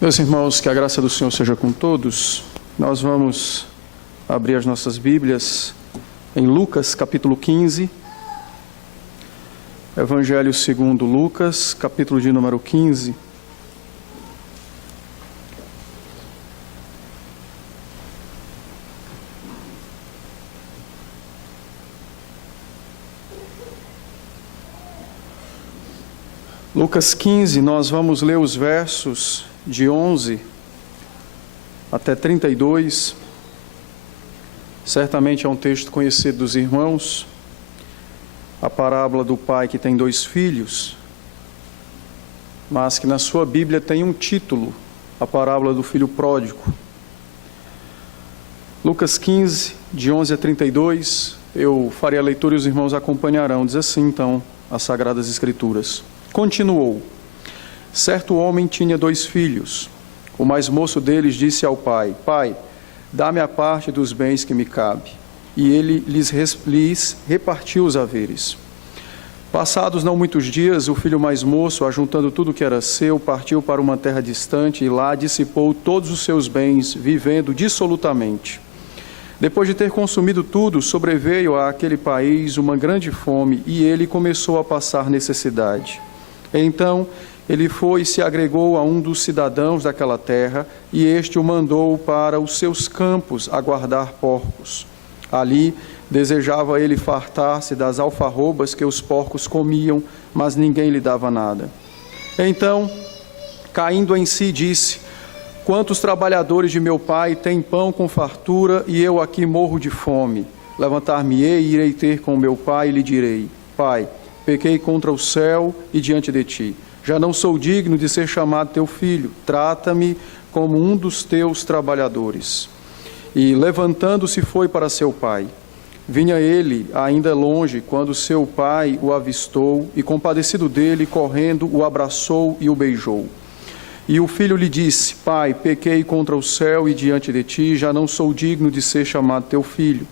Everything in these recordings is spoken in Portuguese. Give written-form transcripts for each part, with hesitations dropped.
Meus irmãos, que a graça do Senhor seja com todos. Nós vamos abrir as nossas Bíblias em Lucas, capítulo 15. Evangelho segundo Lucas, capítulo de número 15. Lucas 15, nós vamos ler os versos de 11 até 32. Certamente é um texto conhecido dos irmãos, a parábola do pai que tem 2 filhos, mas que na sua Bíblia tem um título, a parábola do filho pródigo. Lucas 15, de 11 a 32, eu farei a leitura e os irmãos acompanharão. Diz assim então as Sagradas Escrituras. Continuou: certo homem tinha 2 filhos. O mais moço deles disse ao pai: Pai, dá-me a parte dos bens que me cabe. E ele lhes repartiu os haveres. Passados não muitos dias, o filho mais moço, ajuntando tudo que era seu, partiu para uma terra distante e lá dissipou todos os seus bens, vivendo dissolutamente. Depois de ter consumido tudo, sobreveio àquele país uma grande fome e ele começou a passar necessidade. Então ele foi e se agregou a um dos cidadãos daquela terra, e este o mandou para os seus campos a guardar porcos. Ali desejava ele fartar-se das alfarrobas que os porcos comiam, mas ninguém lhe dava nada. Então, caindo em si, disse: quantos trabalhadores de meu pai têm pão com fartura, e eu aqui morro de fome? Levantar-me-ei e irei ter com meu pai e lhe direi: Pai, pequei contra o céu e diante de ti. Já não sou digno de ser chamado teu filho. Trata-me como um dos teus trabalhadores. E levantando-se foi para seu pai. Vinha ele ainda longe quando seu pai o avistou e, compadecido dele, correndo, o abraçou e o beijou. E o filho lhe disse: Pai, pequei contra o céu e diante de ti, já não sou digno de ser chamado teu filho.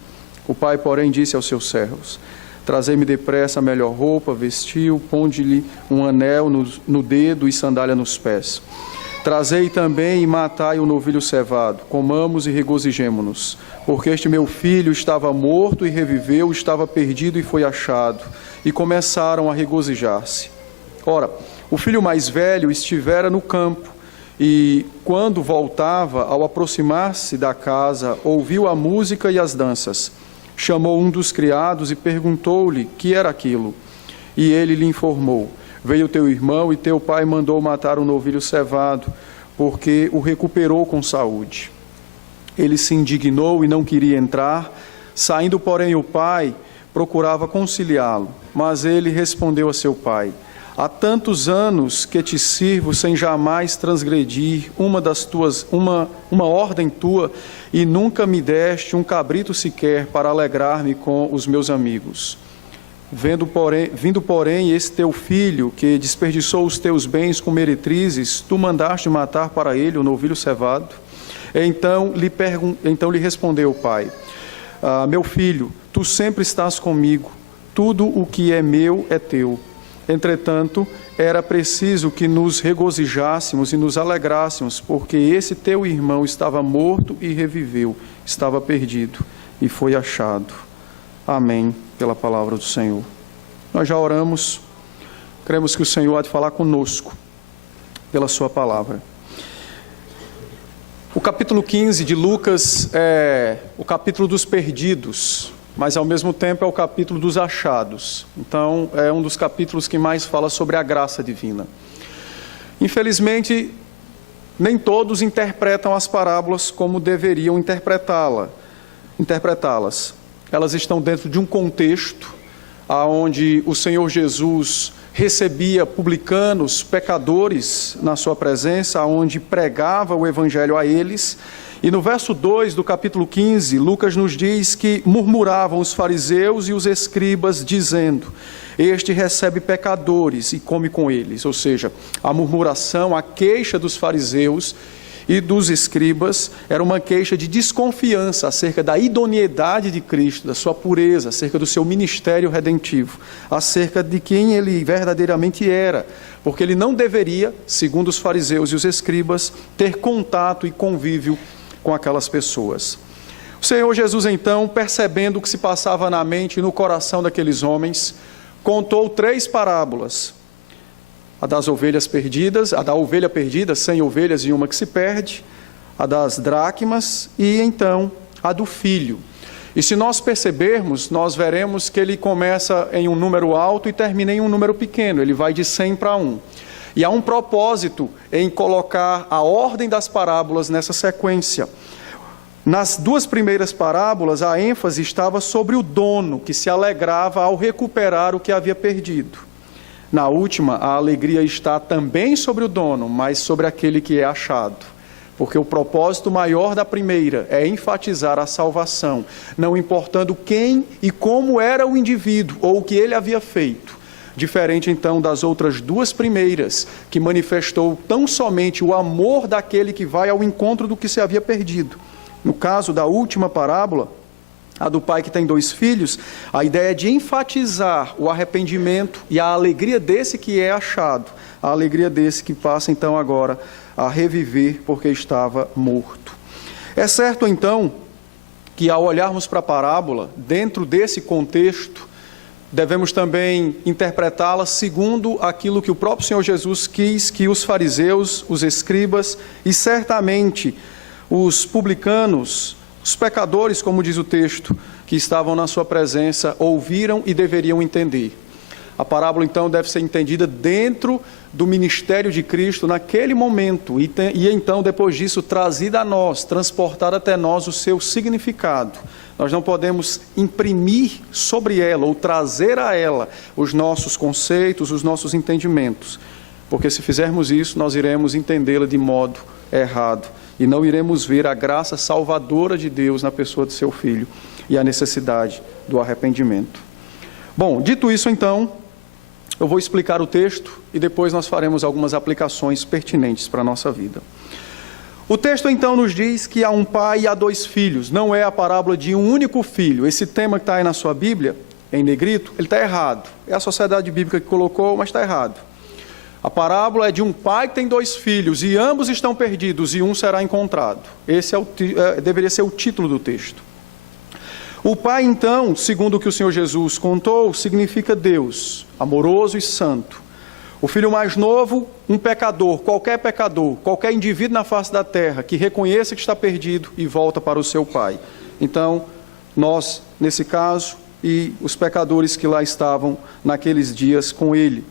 O pai, porém, disse aos seus servos: Trazei-me depressa a melhor roupa, vestiu, ponde-lhe um anel no dedo e sandália nos pés. Trazei também e matai o novilho cevado, comamos e regozijemo-nos, porque este meu filho estava morto e reviveu, estava perdido e foi achado. E começaram a regozijar-se. Ora, o filho mais velho estivera no campo, e quando voltava, ao aproximar-se da casa, ouviu a música e as danças. Chamou um dos criados e perguntou-lhe que era aquilo. E ele lhe informou: veio teu irmão e teu pai mandou matar o novilho cevado, porque o recuperou com saúde. Ele se indignou e não queria entrar. Saindo, porém, o pai procurava conciliá-lo, mas ele respondeu a seu pai: há tantos anos que te sirvo sem jamais transgredir uma ordem tua, e nunca me deste um cabrito sequer para alegrar-me com os meus amigos. Vindo, porém, esse teu filho, que desperdiçou os teus bens com meretrizes, tu mandaste matar para ele o novilho cevado? Então lhe respondeu o pai: meu filho, tu sempre estás comigo, tudo o que é meu é teu. Entretanto, era preciso que nos regozijássemos e nos alegrássemos, porque esse teu irmão estava morto e reviveu, estava perdido e foi achado. Amém, pela palavra do Senhor. Nós já oramos, cremos que o Senhor há de falar conosco, pela sua palavra. O capítulo 15 de Lucas é o capítulo dos perdidos, mas ao mesmo tempo é o capítulo dos achados. Então, é um dos capítulos que mais fala sobre a graça divina. Infelizmente, nem todos interpretam as parábolas como deveriam interpretá-las. Elas estão dentro de um contexto onde o Senhor Jesus recebia publicanos, pecadores na sua presença, onde pregava o evangelho a eles. E no verso 2 do capítulo 15, Lucas nos diz que murmuravam os fariseus e os escribas, dizendo: este recebe pecadores e come com eles. Ou seja, a murmuração, a queixa dos fariseus e dos escribas era uma queixa de desconfiança acerca da idoneidade de Cristo, da sua pureza, acerca do seu ministério redentivo, acerca de quem ele verdadeiramente era, porque ele não deveria, segundo os fariseus e os escribas, ter contato e convívio com aquelas pessoas. O Senhor Jesus, então, percebendo o que se passava na mente e no coração daqueles homens, contou 3 parábolas: a das ovelhas perdidas, a da ovelha perdida, 100 ovelhas e uma que se perde, a das dracmas e então a do filho. E se nós percebermos, nós veremos que ele começa em um número alto e termina em um número pequeno, ele vai de 100 para 1. E há um propósito em colocar a ordem das parábolas nessa sequência. Nas 2 primeiras parábolas, a ênfase estava sobre o dono, que se alegrava ao recuperar o que havia perdido. Na última, a alegria está também sobre o dono, mas sobre aquele que é achado. Porque o propósito maior da primeira é enfatizar a salvação, não importando quem e como era o indivíduo ou o que ele havia feito. Diferente, então, das outras 2 primeiras, que manifestou tão somente o amor daquele que vai ao encontro do que se havia perdido. No caso da última parábola, a do pai que tem 2 filhos, a ideia é de enfatizar o arrependimento e a alegria desse que é achado, a alegria desse que passa então agora a reviver porque estava morto. É certo então que ao olharmos para a parábola, dentro desse contexto, devemos também interpretá-la segundo aquilo que o próprio Senhor Jesus quis que os fariseus, os escribas e certamente os publicanos, os pecadores, como diz o texto, que estavam na sua presença, ouviram e deveriam entender. A parábola, então, deve ser entendida dentro do ministério de Cristo naquele momento e então, depois disso, trazida a nós, transportada até nós o seu significado. Nós não podemos imprimir sobre ela ou trazer a ela os nossos conceitos, os nossos entendimentos, porque se fizermos isso, nós iremos entendê-la de modo errado e não iremos ver a graça salvadora de Deus na pessoa de seu Filho e a necessidade do arrependimento. Bom, dito isso então, eu vou explicar o texto e depois nós faremos algumas aplicações pertinentes para a nossa vida. O texto então nos diz que há um pai e há 2 filhos, não é a parábola de um único filho. Esse tema que está aí na sua Bíblia, em negrito, ele está errado. É a Sociedade Bíblica que colocou, mas está errado. A parábola é de um pai que tem 2 filhos e ambos estão perdidos e um será encontrado. Esse deveria ser o título do texto. O pai, então, segundo o que o Senhor Jesus contou, significa Deus, amoroso e santo. O filho mais novo, um pecador, qualquer indivíduo na face da terra que reconheça que está perdido e volta para o seu pai. Então, nós, nesse caso, e os pecadores que lá estavam naqueles dias com ele.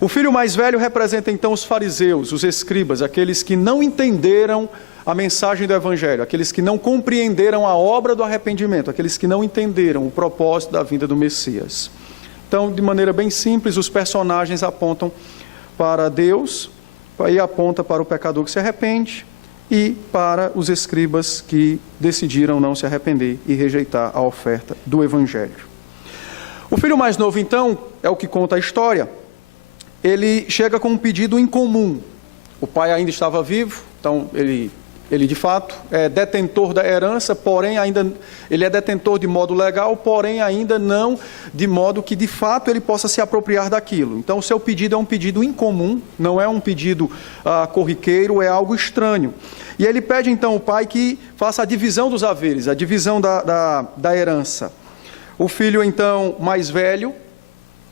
O filho mais velho representa então os fariseus, os escribas, aqueles que não entenderam a mensagem do Evangelho, aqueles que não compreenderam a obra do arrependimento, aqueles que não entenderam o propósito da vinda do Messias. Então, de maneira bem simples, os personagens apontam para Deus e apontam para o pecador que se arrepende e para os escribas que decidiram não se arrepender e rejeitar a oferta do Evangelho. O filho mais novo, então, é o que conta a história. Ele chega com um pedido incomum. O pai ainda estava vivo, então ele de fato é detentor da herança, porém ainda ele é detentor de modo legal, porém ainda não de modo que de fato ele possa se apropriar daquilo. Então o seu pedido é um pedido incomum, não é um pedido corriqueiro, é algo estranho. E ele pede então ao pai que faça a divisão dos haveres, a divisão da herança. O filho então mais velho,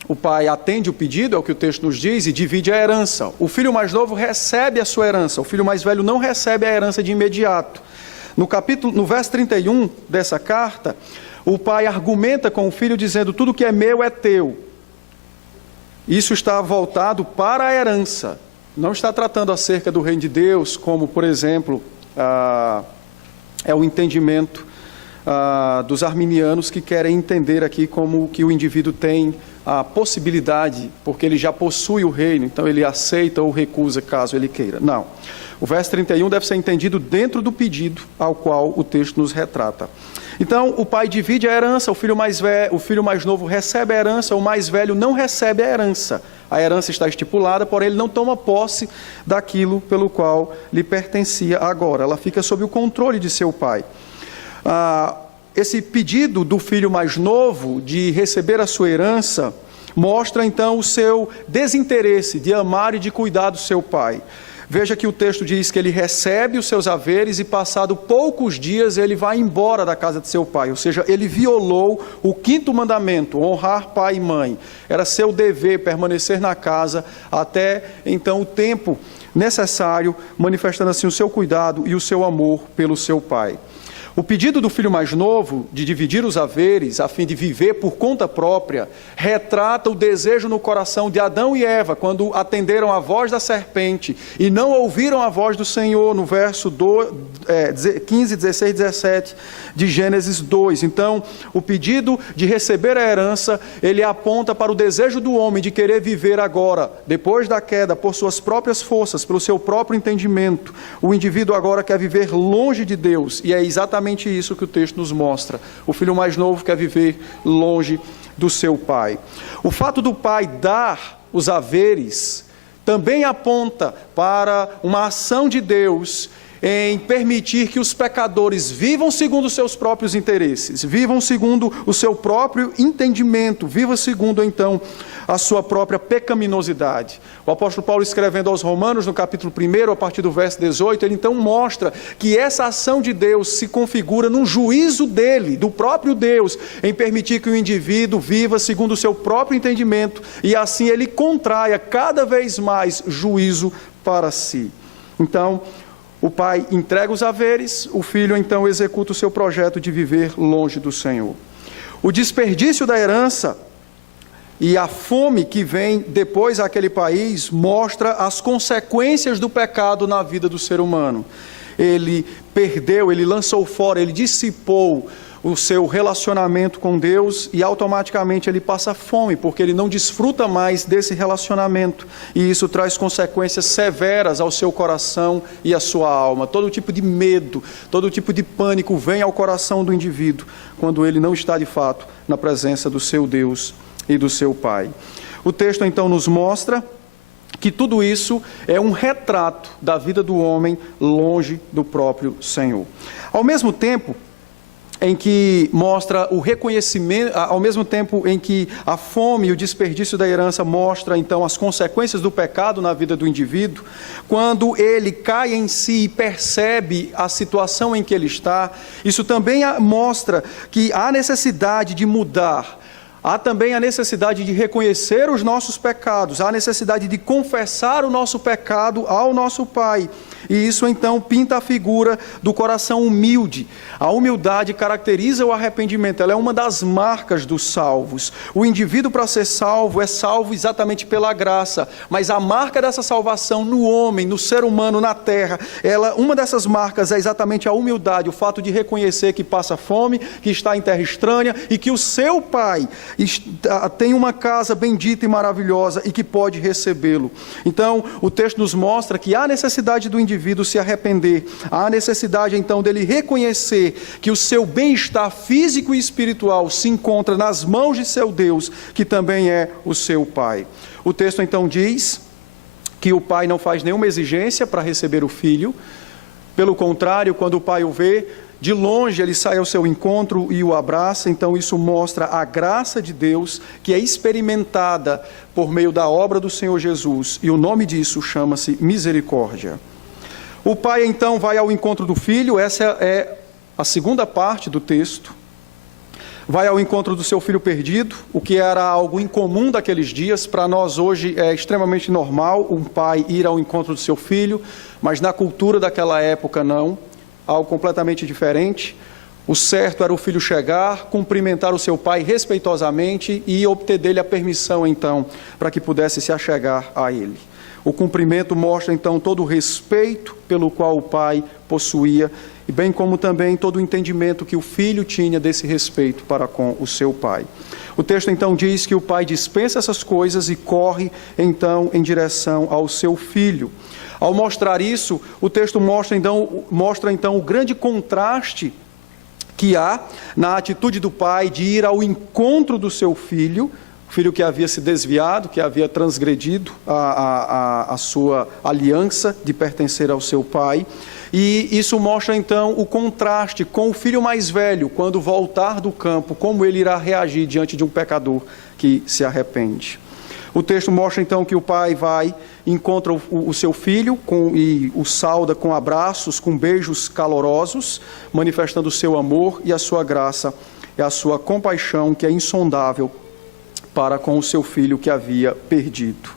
o pai atende o pedido, é o que o texto nos diz, e divide a herança. O filho mais novo recebe a sua herança, o filho mais velho não recebe a herança de imediato. No verso 31 dessa carta, o pai argumenta com o filho dizendo: tudo que é meu é teu. Isso está voltado para a herança. Não está tratando acerca do reino de Deus, como, por exemplo, é o entendimento dos arminianos, que querem entender aqui como que o indivíduo tem a possibilidade, porque ele já possui o reino, então ele aceita ou recusa caso ele queira. Não. O verso 31 deve ser entendido dentro do pedido ao qual o texto nos retrata. Então, o pai divide a herança, o filho mais novo recebe a herança, o mais velho não recebe a herança. A herança está estipulada, porém ele não toma posse daquilo pelo qual lhe pertencia agora. Ela fica sob o controle de seu pai. Esse pedido do filho mais novo de receber a sua herança mostra então o seu desinteresse de amar e de cuidar do seu pai. Veja que o texto diz que ele recebe os seus haveres e, passado poucos dias, ele vai embora da casa de seu pai. Ou seja, ele violou o 5º mandamento, honrar pai e mãe. Era seu dever permanecer na casa até, então, o tempo necessário, manifestando assim o seu cuidado e o seu amor pelo seu pai. O pedido do filho mais novo de dividir os haveres, a fim de viver por conta própria, retrata o desejo no coração de Adão e Eva, quando atenderam à voz da serpente e não ouviram a voz do Senhor, no verso 15, 16, 17 de Gênesis 2. Então, o pedido de receber a herança, ele aponta para o desejo do homem de querer viver agora, depois da queda, por suas próprias forças, pelo seu próprio entendimento. O indivíduo agora quer viver longe de Deus, e é exatamente isso que o texto nos mostra. O filho mais novo quer viver longe do seu pai. O fato do pai dar os haveres também aponta para uma ação de Deus em permitir que os pecadores vivam segundo os seus próprios interesses, vivam segundo o seu próprio entendimento, vivam segundo, então, a sua própria pecaminosidade. O apóstolo Paulo, escrevendo aos Romanos, no capítulo 1, a partir do verso 18, ele então mostra que essa ação de Deus se configura num juízo dele, do próprio Deus, em permitir que o indivíduo viva segundo o seu próprio entendimento, e assim ele contraia cada vez mais juízo para si. Então, o pai entrega os haveres, o filho então executa o seu projeto de viver longe do Senhor. O desperdício da herança e a fome que vem depois àquele país mostra as consequências do pecado na vida do ser humano. Ele perdeu, ele lançou fora, ele dissipou o seu relacionamento com Deus e automaticamente ele passa fome, porque ele não desfruta mais desse relacionamento. E isso traz consequências severas ao seu coração e à sua alma. Todo tipo de medo, todo tipo de pânico vem ao coração do indivíduo quando ele não está de fato na presença do seu Deus e do seu Pai. O texto então nos mostra que tudo isso é um retrato da vida do homem longe do próprio Senhor. Ao mesmo tempo em que mostra o reconhecimento, ao mesmo tempo em que a fome e o desperdício da herança mostra então as consequências do pecado na vida do indivíduo, quando ele cai em si e percebe a situação em que ele está, isso também mostra que há necessidade de mudar. Há também a necessidade de reconhecer os nossos pecados, há a necessidade de confessar o nosso pecado ao nosso Pai. E isso então pinta a figura do coração humilde. A humildade caracteriza o arrependimento, ela é uma das marcas dos salvos. O indivíduo, para ser salvo, é salvo exatamente pela graça, mas a marca dessa salvação no homem, no ser humano, na terra, uma dessas marcas é exatamente a humildade, o fato de reconhecer que passa fome, que está em terra estranha e que o seu Pai tem uma casa bendita e maravilhosa e que pode recebê-lo. Então, o texto nos mostra que há necessidade do indivíduo se arrepender, há necessidade então dele reconhecer que o seu bem-estar físico e espiritual se encontra nas mãos de seu Deus, que também é o seu Pai. O texto então diz que o pai não faz nenhuma exigência para receber o filho, pelo contrário, quando o pai o vê, de longe ele sai ao seu encontro e o abraça. Então isso mostra a graça de Deus que é experimentada por meio da obra do Senhor Jesus, e o nome disso chama-se misericórdia. O pai então vai ao encontro do filho, essa é a segunda parte do texto. Vai ao encontro do seu filho perdido, o que era algo incomum daqueles dias. Para nós hoje é extremamente normal um pai ir ao encontro do seu filho, mas na cultura daquela época não, algo completamente diferente. O certo era o filho chegar, cumprimentar o seu pai respeitosamente e obter dele a permissão então, para que pudesse se achegar a ele. O cumprimento mostra então todo o respeito pelo qual o pai possuía, e bem como também todo o entendimento que o filho tinha desse respeito para com o seu pai. O texto então diz que o pai dispensa essas coisas e corre então em direção ao seu filho. Ao mostrar isso, o texto mostra então o grande contraste que há na atitude do pai de ir ao encontro do seu filho, o filho que havia se desviado, que havia transgredido a sua aliança de pertencer ao seu pai. E isso mostra então o contraste com o filho mais velho, quando voltar do campo, como ele irá reagir diante de um pecador que se arrepende. O texto mostra então que o pai vai, encontra o seu filho e o sauda com abraços, com beijos calorosos, manifestando o seu amor e a sua graça e a sua compaixão, que é insondável, para com o seu filho que havia perdido.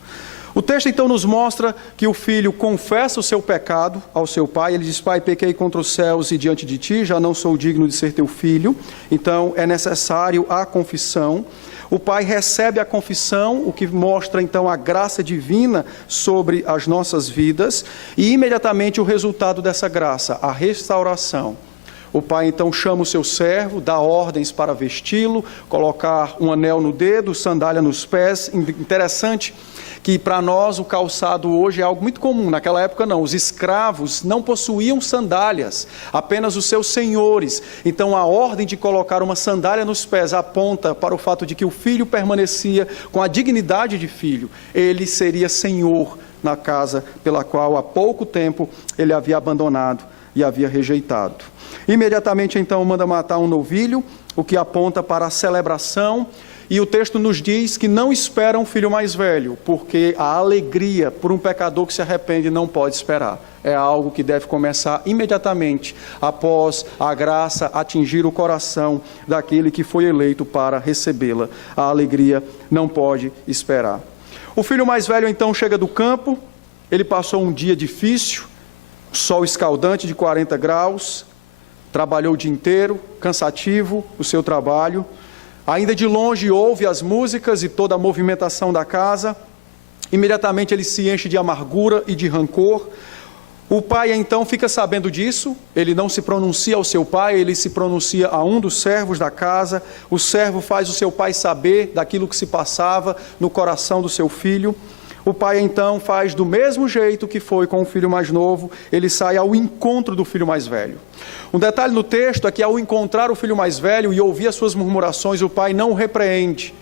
O texto então nos mostra que o filho confessa o seu pecado ao seu pai. Ele diz: pai, pequei contra os céus e diante de ti, já não sou digno de ser teu filho. Então é necessário a confissão. O pai recebe a confissão, o que mostra então a graça divina sobre as nossas vidas, e imediatamente o resultado dessa graça, a restauração. O pai então chama o seu servo, dá ordens para vesti-lo, colocar um anel no dedo, sandália nos pés. Interessante que para nós o calçado hoje é algo muito comum. Naquela época não, os escravos não possuíam sandálias, apenas os seus senhores. Então a ordem de colocar uma sandália nos pés aponta para o fato de que o filho permanecia com a dignidade de filho. Ele seria senhor na casa pela qual há pouco tempo ele havia abandonado e havia rejeitado. Imediatamente então manda matar um novilho, o que aponta para a celebração. E o texto nos diz que não espera um filho mais velho, porque a alegria por um pecador que se arrepende não pode esperar. É algo que deve começar imediatamente, após a graça atingir o coração daquele que foi eleito para recebê-la. A alegria não pode esperar. O filho mais velho então chega do campo, ele passou um dia difícil, sol escaldante de 40 graus, trabalhou o dia inteiro, cansativo o seu trabalho. Ainda de longe ouve as músicas e toda a movimentação da casa. Imediatamente ele se enche de amargura e de rancor. O pai então fica sabendo disso, ele não se pronuncia ao seu pai, ele se pronuncia a um dos servos da casa. O servo faz o seu pai saber daquilo que se passava no coração do seu filho. O pai então faz do mesmo jeito que foi com o filho mais novo, ele sai ao encontro do filho mais velho. Um detalhe no texto é que ao encontrar o filho mais velho e ouvir as suas murmurações, o pai não o repreende.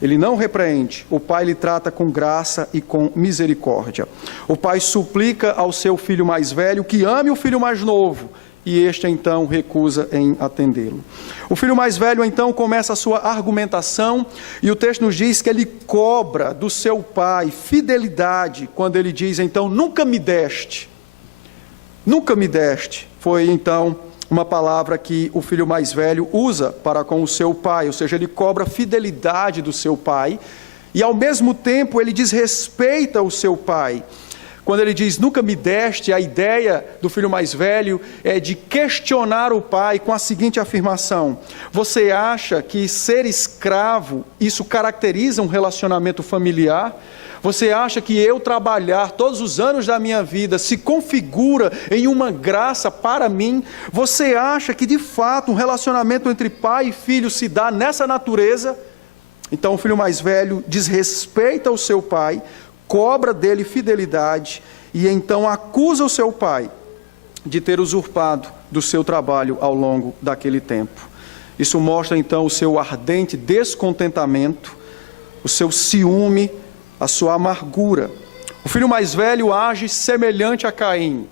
Ele não o repreende, o pai lhe trata com graça e com misericórdia. O pai suplica ao seu filho mais velho que ame o filho mais novo, e este então recusa em atendê-lo. O filho mais velho então começa a sua argumentação, e o texto nos diz que ele cobra do seu pai fidelidade, quando ele diz então: nunca me deste. Nunca me deste. Foi então uma palavra que o filho mais velho usa para com o seu pai, ou seja, ele cobra fidelidade do seu pai, e ao mesmo tempo ele desrespeita o seu pai. Quando ele diz nunca me deste, a ideia do filho mais velho é de questionar o pai com a seguinte afirmação: você acha que ser escravo, isso caracteriza um relacionamento familiar? Você acha que eu trabalhar todos os anos da minha vida se configura em uma graça para mim? Você acha que de fato um relacionamento entre pai e filho se dá nessa natureza? Então o filho mais velho desrespeita o seu pai, cobra dele fidelidade e então acusa o seu pai de ter usurpado do seu trabalho ao longo daquele tempo. Isso mostra então o seu ardente descontentamento, o seu ciúme, a sua amargura. O filho mais velho age semelhante a Caim,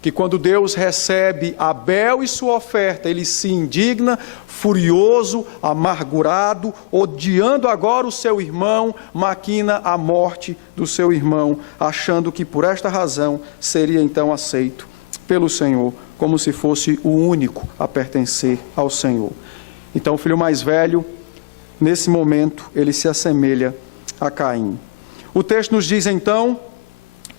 que quando Deus recebe Abel e sua oferta, ele se indigna, furioso, amargurado, odiando agora o seu irmão, maquina a morte do seu irmão, achando que por esta razão seria então aceito pelo Senhor, como se fosse o único a pertencer ao Senhor. Então o filho mais velho, nesse momento, ele se assemelha a Caim. O texto nos diz então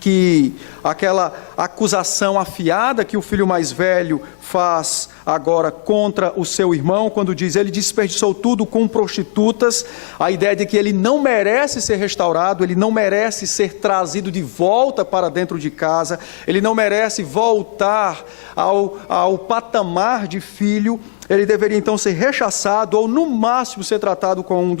que aquela acusação afiada que o filho mais velho faz agora contra o seu irmão, quando diz ele desperdiçou tudo com prostitutas, a ideia de que ele não merece ser restaurado, ele não merece ser trazido de volta para dentro de casa, ele não merece voltar ao patamar de filho, ele deveria então ser rechaçado ou no máximo ser tratado como um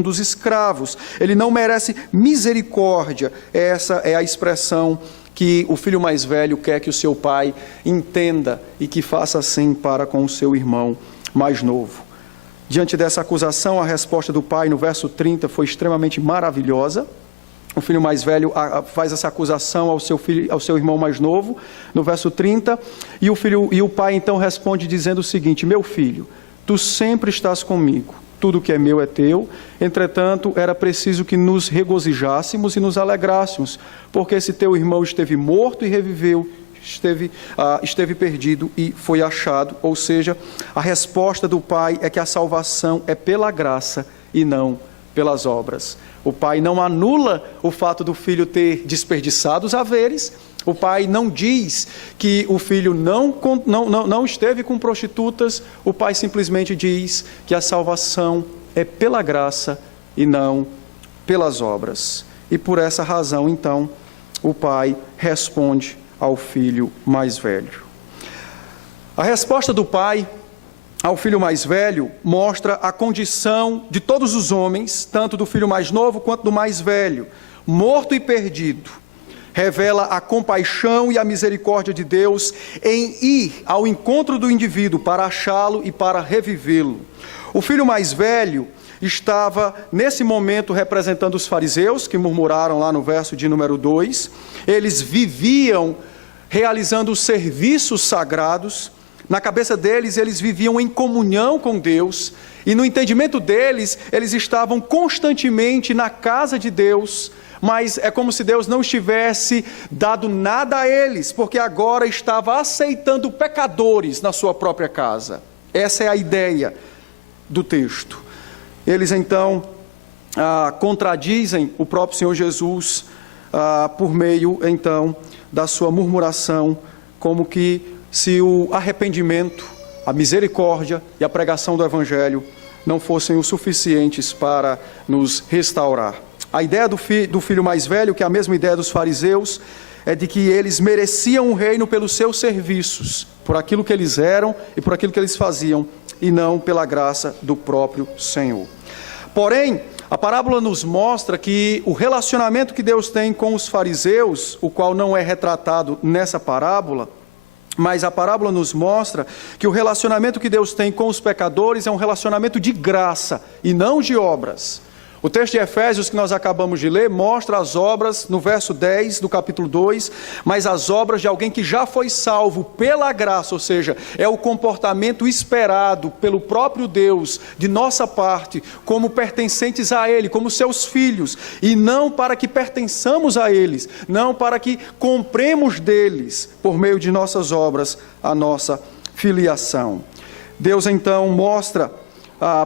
dos escravos. Ele não merece misericórdia. Essa é a expressão que o filho mais velho quer que o seu pai entenda e que faça assim para com o seu irmão mais novo. Diante dessa acusação, a resposta do pai no verso 30 foi extremamente maravilhosa. O filho mais velho faz essa acusação ao seu irmão mais novo, no verso 30, e o pai então responde dizendo o seguinte: meu filho, tu sempre estás comigo, tudo que é meu é teu, entretanto era preciso que nos regozijássemos e nos alegrássemos, porque esse teu irmão esteve morto e reviveu, esteve perdido e foi achado. Ou seja, a resposta do pai é que a salvação é pela graça e não pelas obras. O pai não anula o fato do filho ter desperdiçado os haveres. O pai não diz que o filho não esteve com prostitutas. O pai simplesmente diz que a salvação é pela graça e não pelas obras. E por essa razão, então, o pai responde ao filho mais velho. A resposta do pai ao filho mais velho mostra a condição de todos os homens, tanto do filho mais novo quanto do mais velho, morto e perdido. Revela a compaixão e a misericórdia de Deus em ir ao encontro do indivíduo para achá-lo e para revivê-lo. O filho mais velho estava, nesse momento, representando os fariseus, que murmuraram lá no verso de número 2. Eles viviam realizando os serviços sagrados. Na cabeça deles, eles viviam em comunhão com Deus, e no entendimento deles, eles estavam constantemente na casa de Deus, mas é como se Deus não estivesse dado nada a eles, porque agora estava aceitando pecadores na sua própria casa. Essa é a ideia do texto. Eles então contradizem o próprio Senhor Jesus por meio então da sua murmuração, como que se o arrependimento, a misericórdia e a pregação do Evangelho não fossem o suficientes para nos restaurar. A ideia do filho mais velho, que é a mesma ideia dos fariseus, é de que eles mereciam o reino pelos seus serviços, por aquilo que eles eram e por aquilo que eles faziam, e não pela graça do próprio Senhor. Porém, a parábola nos mostra que o relacionamento que Deus tem com os fariseus, o qual não é retratado nessa parábola, mas a parábola nos mostra que o relacionamento que Deus tem com os pecadores é um relacionamento de graça e não de obras. O texto de Efésios que nós acabamos de ler mostra as obras, no verso 10 do capítulo 2, mas as obras de alguém que já foi salvo pela graça, ou seja, é o comportamento esperado pelo próprio Deus de nossa parte, como pertencentes a Ele, como seus filhos, e não para que pertençamos a eles, não para que compremos deles, por meio de nossas obras, a nossa filiação. Deus então mostra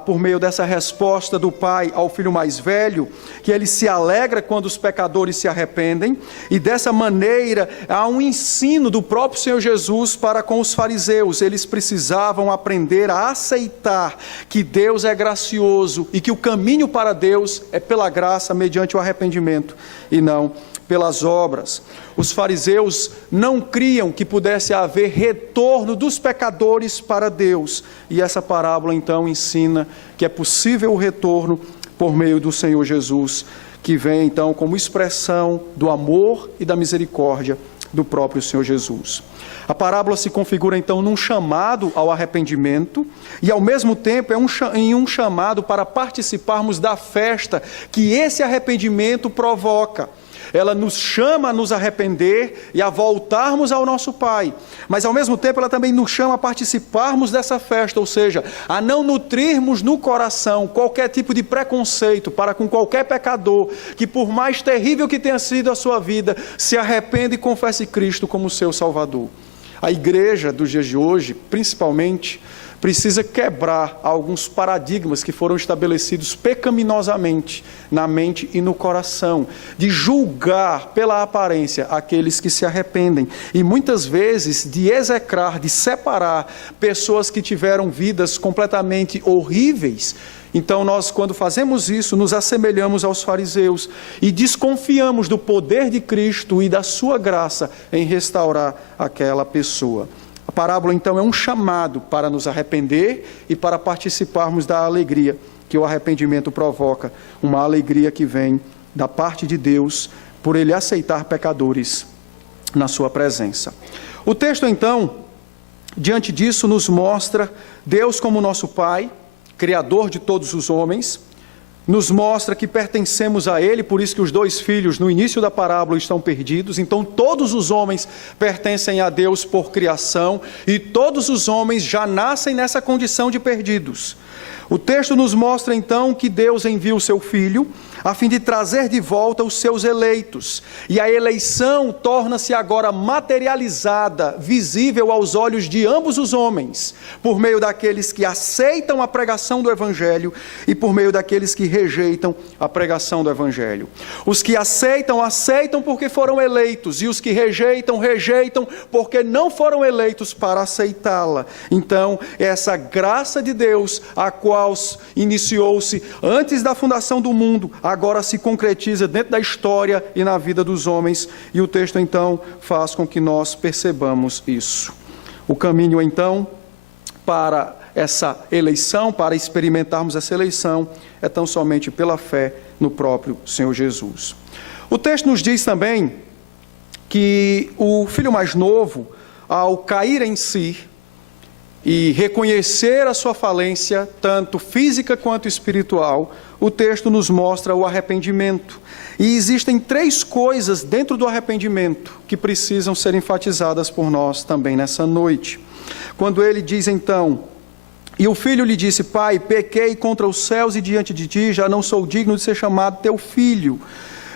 por meio dessa resposta do pai ao filho mais velho, que ele se alegra quando os pecadores se arrependem, e dessa maneira há um ensino do próprio Senhor Jesus para com os fariseus. Eles precisavam aprender a aceitar que Deus é gracioso e que o caminho para Deus é pela graça, mediante o arrependimento e não pelas obras. Os fariseus não criam que pudesse haver retorno dos pecadores para Deus, e essa parábola então ensina que é possível o retorno por meio do Senhor Jesus, que vem então como expressão do amor e da misericórdia do próprio Senhor Jesus. A parábola se configura então num chamado ao arrependimento e ao mesmo tempo em um chamado para participarmos da festa que esse arrependimento provoca. Ela nos chama a nos arrepender e a voltarmos ao nosso Pai, mas ao mesmo tempo ela também nos chama a participarmos dessa festa, ou seja, a não nutrirmos no coração qualquer tipo de preconceito para com qualquer pecador, que por mais terrível que tenha sido a sua vida, se arrependa e confesse Cristo como seu Salvador. A igreja dos dias de hoje, principalmente, precisa quebrar alguns paradigmas que foram estabelecidos pecaminosamente na mente e no coração, de julgar pela aparência aqueles que se arrependem e muitas vezes de execrar, de separar pessoas que tiveram vidas completamente horríveis. Então nós, quando fazemos isso, nos assemelhamos aos fariseus e desconfiamos do poder de Cristo e da sua graça em restaurar aquela pessoa. A parábola, então, é um chamado para nos arrepender e para participarmos da alegria que o arrependimento provoca, uma alegria que vem da parte de Deus por Ele aceitar pecadores na sua presença. O texto, então, diante disso, nos mostra Deus como nosso Pai, Criador de todos os homens, nos mostra que pertencemos a Ele, por isso que os dois filhos no início da parábola estão perdidos. Então todos os homens pertencem a Deus por criação e todos os homens já nascem nessa condição de perdidos. O texto nos mostra então que Deus envia o seu Filho a fim de trazer de volta os seus eleitos. E a eleição torna-se agora materializada, visível aos olhos de ambos os homens, por meio daqueles que aceitam a pregação do Evangelho e por meio daqueles que rejeitam a pregação do Evangelho. Os que aceitam, aceitam porque foram eleitos, e os que rejeitam, rejeitam porque não foram eleitos para aceitá-la. Então, essa graça de Deus, a qual iniciou-se antes da fundação do mundo, agora se concretiza dentro da história e na vida dos homens, e o texto então faz com que nós percebamos isso. O caminho então para essa eleição, para experimentarmos essa eleição, é tão somente pela fé no próprio Senhor Jesus. O texto nos diz também que o filho mais novo, ao cair em si e reconhecer a sua falência, tanto física quanto espiritual, o texto nos mostra o arrependimento. E existem 3 coisas dentro do arrependimento que precisam ser enfatizadas por nós também nessa noite. Quando ele diz então: e o filho lhe disse: Pai, pequei contra os céus e diante de ti, já não sou digno de ser chamado teu filho.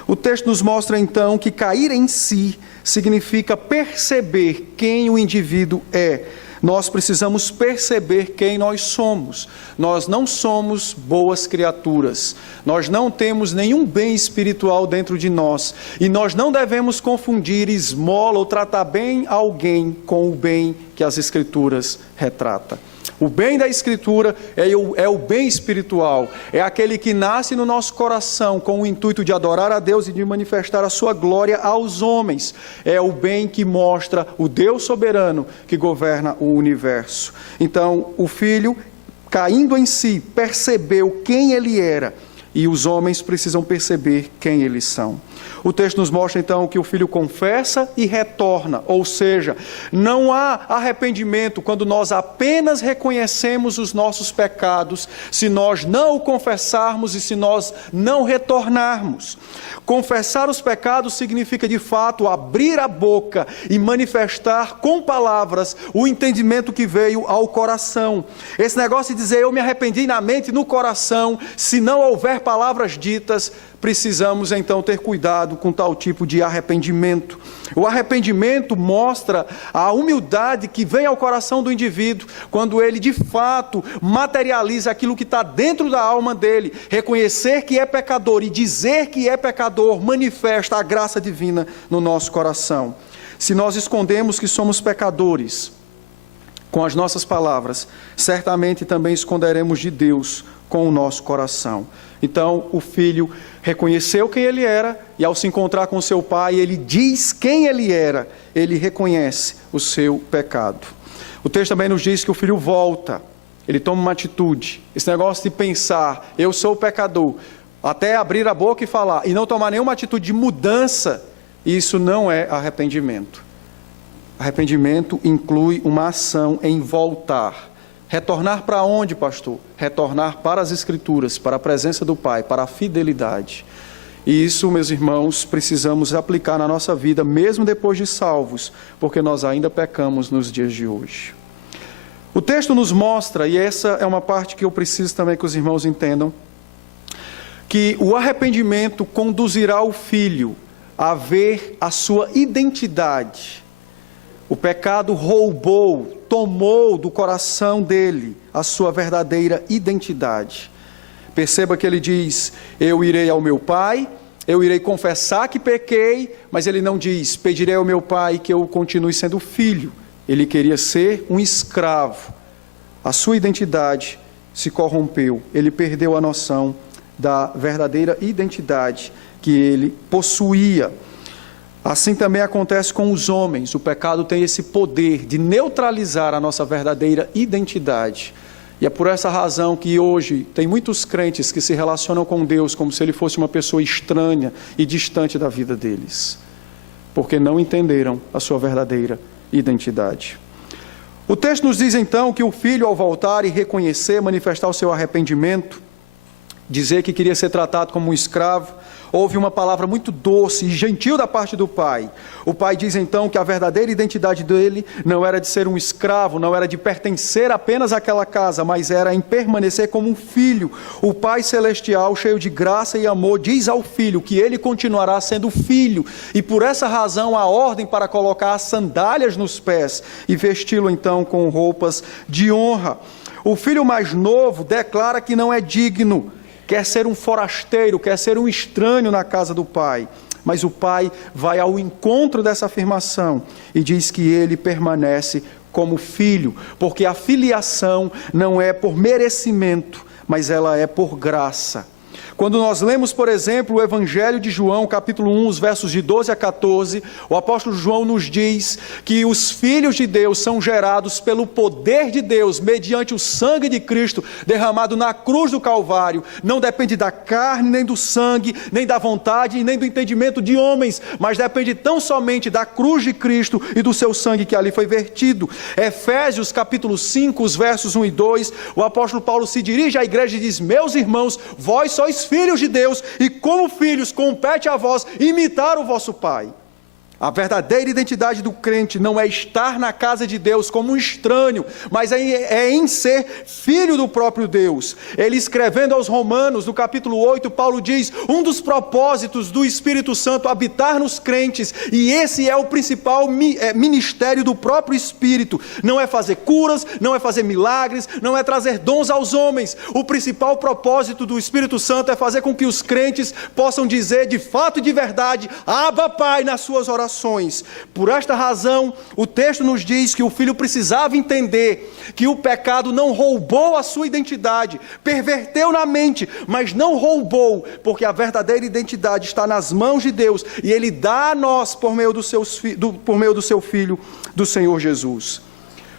O texto nos mostra então que cair em si significa perceber quem o indivíduo é. Nós precisamos perceber quem nós somos. Nós não somos boas criaturas. Nós não temos nenhum bem espiritual dentro de nós. E nós não devemos confundir esmola ou tratar bem alguém com o bem que as Escrituras retratam. O bem da Escritura é o bem espiritual, é aquele que nasce no nosso coração com o intuito de adorar a Deus e de manifestar a sua glória aos homens. É o bem que mostra o Deus soberano que governa o universo. Então, o filho, caindo em si, percebeu quem ele era, e os homens precisam perceber quem eles são. O texto nos mostra então que o filho confessa e retorna, ou seja, não há arrependimento quando nós apenas reconhecemos os nossos pecados, se nós não o confessarmos e se nós não retornarmos. Confessar os pecados significa de fato abrir a boca e manifestar com palavras o entendimento que veio ao coração. Esse negócio de dizer eu me arrependi na mente e no coração, se não houver palavras ditas, precisamos então ter cuidado com tal tipo de arrependimento. O arrependimento mostra a humildade que vem ao coração do indivíduo quando ele de fato materializa aquilo que está dentro da alma dele. Reconhecer que é pecador e dizer que é pecador manifesta a graça divina no nosso coração. Se nós escondemos que somos pecadores com as nossas palavras, certamente também esconderemos de Deus com o nosso coração. Então, o filho reconheceu quem ele era e ao se encontrar com seu pai, ele diz quem ele era, ele reconhece o seu pecado. O texto também nos diz que o filho volta, ele toma uma atitude. Esse negócio de pensar, eu sou o pecador, até abrir a boca e falar, e não tomar nenhuma atitude de mudança, isso não é arrependimento. Arrependimento inclui uma ação em voltar. Retornar para onde, pastor? Retornar para as Escrituras, para a presença do Pai, para a fidelidade. E isso, meus irmãos, precisamos aplicar na nossa vida, mesmo depois de salvos, porque nós ainda pecamos nos dias de hoje. O texto nos mostra, e essa é uma parte que eu preciso também que os irmãos entendam, que o arrependimento conduzirá o filho a ver a sua identidade. O pecado roubou, tomou do coração dele a sua verdadeira identidade. Perceba que ele diz: eu irei ao meu pai, eu irei confessar que pequei, mas ele não diz: pedirei ao meu pai que eu continue sendo filho. Ele queria ser um escravo. A sua identidade se corrompeu, ele perdeu a noção da verdadeira identidade que ele possuía. Assim também acontece com os homens. O pecado tem esse poder de neutralizar a nossa verdadeira identidade. E é por essa razão que hoje tem muitos crentes que se relacionam com Deus como se ele fosse uma pessoa estranha e distante da vida deles, porque não entenderam a sua verdadeira identidade. O texto nos diz então que o filho, ao voltar e reconhecer, manifestar o seu arrependimento, dizer que queria ser tratado como um escravo, houve uma palavra muito doce e gentil da parte do pai. O pai diz então que a verdadeira identidade dele não era de ser um escravo, não era de pertencer apenas àquela casa, mas era em permanecer como um filho. O Pai Celestial, cheio de graça e amor, diz ao filho que ele continuará sendo filho, e por essa razão a ordem para colocar as sandálias nos pés e vesti-lo então com roupas de honra. O filho mais novo declara que não é digno, quer ser um forasteiro, quer ser um estranho na casa do pai. Mas o pai vai ao encontro dessa afirmação e diz que ele permanece como filho, porque a filiação não é por merecimento, mas ela é por graça. Quando nós lemos, por exemplo, o Evangelho de João, capítulo 1, os versos de 12 a 14, o apóstolo João nos diz que os filhos de Deus são gerados pelo poder de Deus, mediante o sangue de Cristo derramado na cruz do Calvário. Não depende da carne, nem do sangue, nem da vontade, nem do entendimento de homens, mas depende tão somente da cruz de Cristo e do seu sangue que ali foi vertido. Efésios, capítulo 5, os versos 1 e 2, o apóstolo Paulo se dirige à igreja e diz: meus irmãos, vós sois filhos de Deus, e como filhos compete a vós imitar o vosso Pai. A verdadeira identidade do crente não é estar na casa de Deus como um estranho, mas é em ser filho do próprio Deus. Ele, escrevendo aos Romanos, no capítulo 8, Paulo diz: um dos propósitos do Espírito Santo habitar nos crentes, e esse é o principal ministério do próprio Espírito, não é fazer curas, não é fazer milagres, não é trazer dons aos homens. O principal propósito do Espírito Santo é fazer com que os crentes possam dizer de fato e de verdade: Abba, Pai, nas suas orações. Por esta razão, o texto nos diz que o filho precisava entender que o pecado não roubou a sua identidade, perverteu na mente, mas não roubou, porque a verdadeira identidade está nas mãos de Deus, e Ele dá a nós por meio do seu Filho, do Senhor Jesus.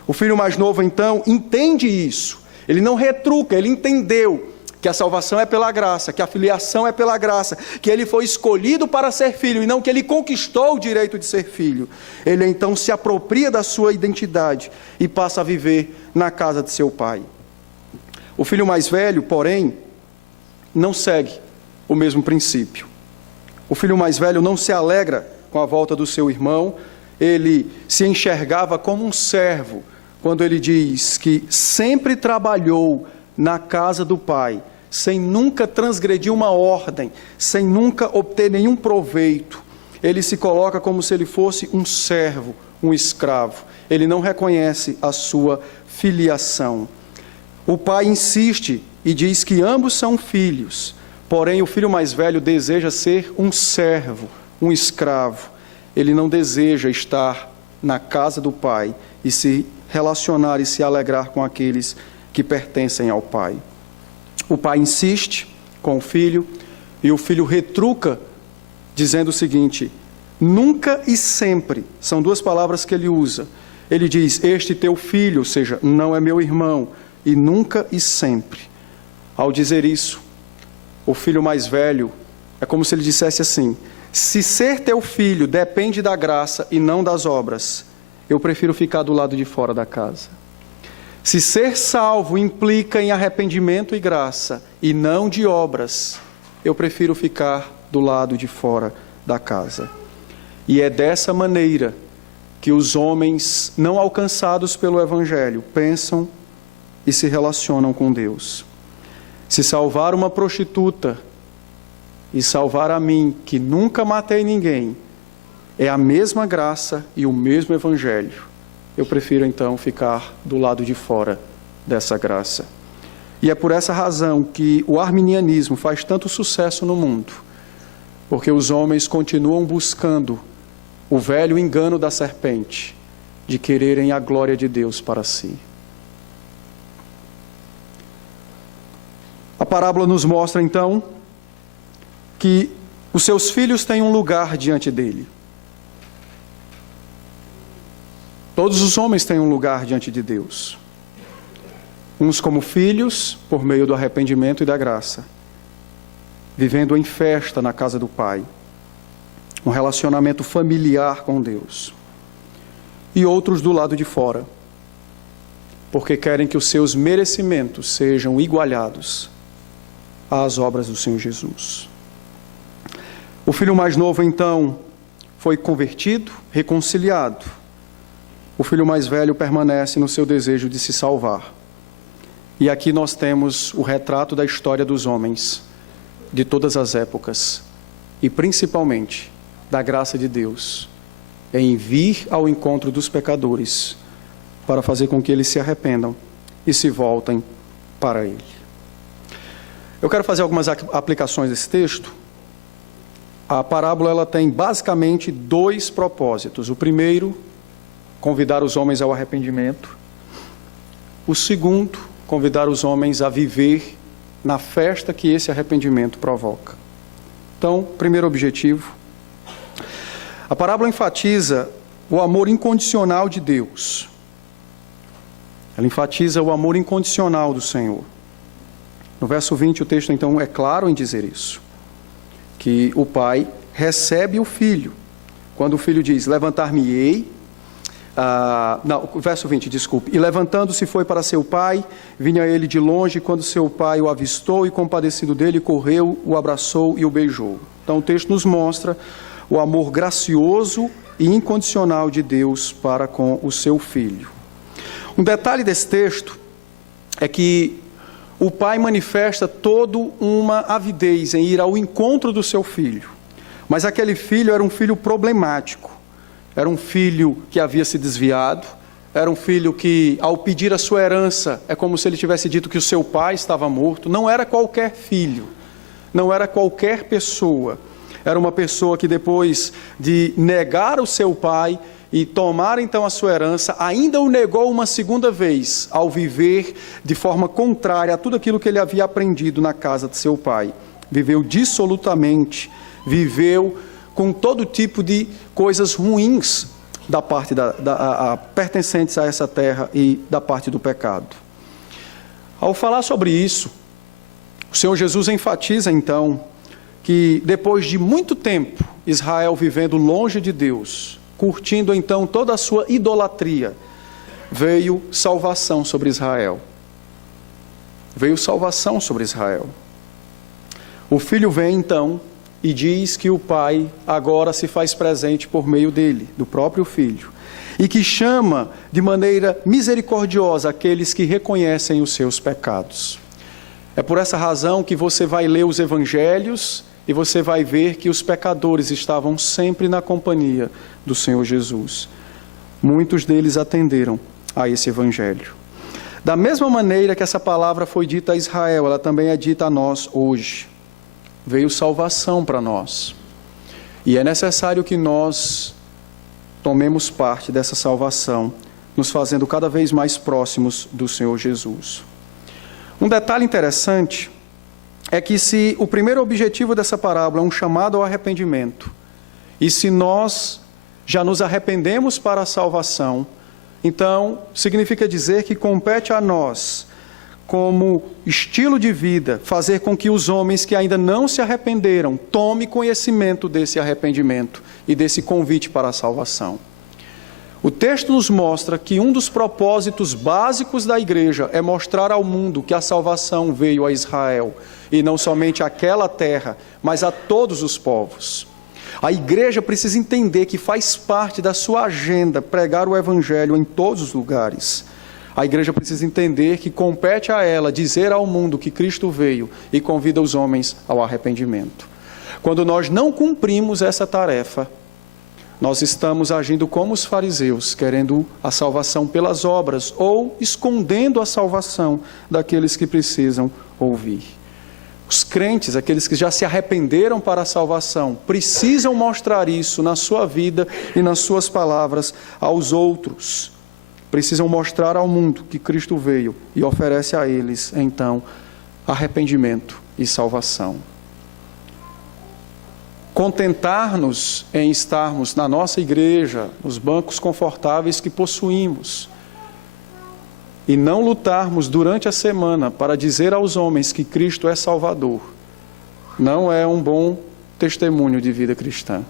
O filho mais novo, então, entende isso, ele não retruca, ele entendeu que a salvação é pela graça, que a filiação é pela graça, que ele foi escolhido para ser filho e não que ele conquistou o direito de ser filho. Ele então se apropria da sua identidade e passa a viver na casa de seu pai. O filho mais velho, porém, não segue o mesmo princípio. O filho mais velho não se alegra com a volta do seu irmão, ele se enxergava como um servo, quando ele diz que sempre trabalhou na casa do pai, sem nunca transgredir uma ordem, sem nunca obter nenhum proveito. Ele se coloca como se ele fosse um servo, um escravo. Ele não reconhece a sua filiação. O pai insiste e diz que ambos são filhos, porém o filho mais velho deseja ser um servo, um escravo. Ele não deseja estar na casa do pai e se relacionar e se alegrar com aqueles que pertencem ao pai. O pai insiste com o filho e o filho retruca, dizendo o seguinte: nunca e sempre, são duas palavras que ele usa. Ele diz: este teu filho, ou seja, não é meu irmão, e nunca e sempre. Ao dizer isso, o filho mais velho, é como se ele dissesse assim: se ser teu filho depende da graça e não das obras, eu prefiro ficar do lado de fora da casa. Se ser salvo implica em arrependimento e graça, e não de obras, eu prefiro ficar do lado de fora da casa. E é dessa maneira que os homens não alcançados pelo Evangelho pensam e se relacionam com Deus. Se salvar uma prostituta e salvar a mim, que nunca matei ninguém, é a mesma graça e o mesmo evangelho. Eu prefiro então ficar do lado de fora dessa graça. E é por essa razão que o arminianismo faz tanto sucesso no mundo, porque os homens continuam buscando o velho engano da serpente, de quererem a glória de Deus para si. A parábola nos mostra então que os seus filhos têm um lugar diante dele. Todos os homens têm um lugar diante de Deus. Uns como filhos, por meio do arrependimento e da graça, vivendo em festa na casa do Pai, um relacionamento familiar com Deus. E outros do lado de fora, porque querem que os seus merecimentos sejam igualados às obras do Senhor Jesus. O filho mais novo, então, foi convertido, reconciliado. O filho mais velho permanece no seu desejo de se salvar. E aqui nós temos o retrato da história dos homens, de todas as épocas, e principalmente da graça de Deus, em vir ao encontro dos pecadores, para fazer com que eles se arrependam e se voltem para Ele. Eu quero fazer algumas aplicações desse texto. A parábola ela tem basicamente dois propósitos. O primeiro, convidar os homens ao arrependimento. O segundo, convidar os homens a viver na festa que esse arrependimento provoca. Então, primeiro objetivo. A parábola enfatiza o amor incondicional de Deus. Ela enfatiza o amor incondicional do Senhor. No verso 20, o texto então é claro em dizer isso, que o pai recebe o filho. Quando o filho diz, levantar-me-ei, verso 20, desculpe. E levantando-se foi para seu pai, vinha ele de longe, quando seu pai o avistou e compadecido dele, correu, o abraçou e o beijou. Então o texto nos mostra o amor gracioso e incondicional de Deus para com o seu filho. Um detalhe desse texto é que o pai manifesta toda uma avidez em ir ao encontro do seu filho. Mas aquele filho era um filho problemático. Era um filho que havia se desviado. Era um filho que, ao pedir a sua herança, é como se ele tivesse dito que o seu pai estava morto. Não era qualquer filho. Não era qualquer pessoa. Era uma pessoa que, depois de negar o seu pai e tomar então a sua herança, ainda o negou uma segunda vez, ao viver de forma contrária a tudo aquilo que ele havia aprendido na casa de seu pai. Viveu dissolutamente, viveu com todo tipo de coisas ruins da parte pertencentes a essa terra e da parte do pecado. Ao falar sobre isso, o Senhor Jesus enfatiza então que depois de muito tempo, Israel vivendo longe de Deus, curtindo então toda a sua idolatria, veio salvação sobre Israel. Veio salvação sobre Israel. O filho vem então e diz que o pai agora se faz presente por meio dele, do próprio filho, e que chama de maneira misericordiosa aqueles que reconhecem os seus pecados. É por essa razão que você vai ler os evangelhos e você vai ver que os pecadores estavam sempre na companhia do Senhor Jesus. Muitos deles atenderam a esse evangelho. Da mesma maneira que essa palavra foi dita a Israel, ela também é dita a nós hoje. Veio salvação para nós. E é necessário que nós tomemos parte dessa salvação, nos fazendo cada vez mais próximos do Senhor Jesus. Um detalhe interessante é que se o primeiro objetivo dessa parábola é um chamado ao arrependimento, e se nós já nos arrependemos para a salvação, então significa dizer que compete a nós, como estilo de vida, fazer com que os homens que ainda não se arrependeram tomem conhecimento desse arrependimento e desse convite para a salvação. O texto nos mostra que um dos propósitos básicos da igreja é mostrar ao mundo que a salvação veio a Israel, e não somente àquela terra, mas a todos os povos. A igreja precisa entender que faz parte da sua agenda pregar o evangelho em todos os lugares. A igreja precisa entender que compete a ela dizer ao mundo que Cristo veio e convida os homens ao arrependimento. Quando nós não cumprimos essa tarefa, nós estamos agindo como os fariseus, querendo a salvação pelas obras ou escondendo a salvação daqueles que precisam ouvir. Os crentes, aqueles que já se arrependeram para a salvação, precisam mostrar isso na sua vida e nas suas palavras aos outros. Precisam mostrar ao mundo que Cristo veio e oferece a eles, então, arrependimento e salvação. Contentar-nos em estarmos na nossa igreja, nos bancos confortáveis que possuímos, e não lutarmos durante a semana para dizer aos homens que Cristo é Salvador, não é um bom testemunho de vida cristã.